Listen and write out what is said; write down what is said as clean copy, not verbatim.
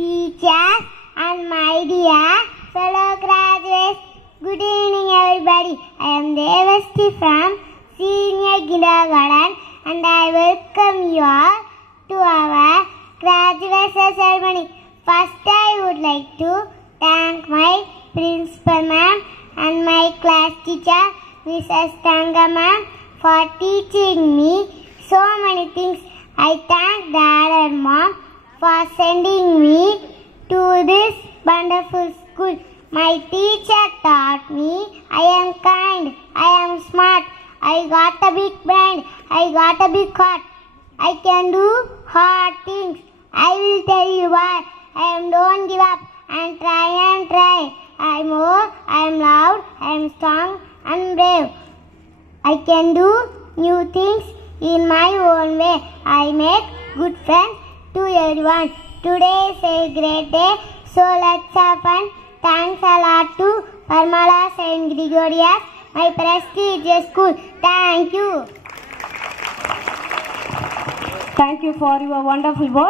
teachers, and my dear fellow graduates. Good evening, everybody. I am Devasti from Senior Kindergarten, and I welcome you all to our graduation ceremony. First, I would like to thank my principal ma'am and my class teacher, Mrs. Tanga ma'am, for teaching me so many things. I thank Dad and Mom for sending me to this wonderful school. My teacher taught me I am kind, I am smart, I got a big brain, I got a big heart. I can do hard things. I will tell you why. Don't give up and try and try. I am loud, I am strong and brave. I can do new things in my own way. I make good friends to everyone. Today is a great day, so let's have fun. Thanks a lot to Parmala St. Gregorius, my prestigious school. Thank you. Thank you for your wonderful work.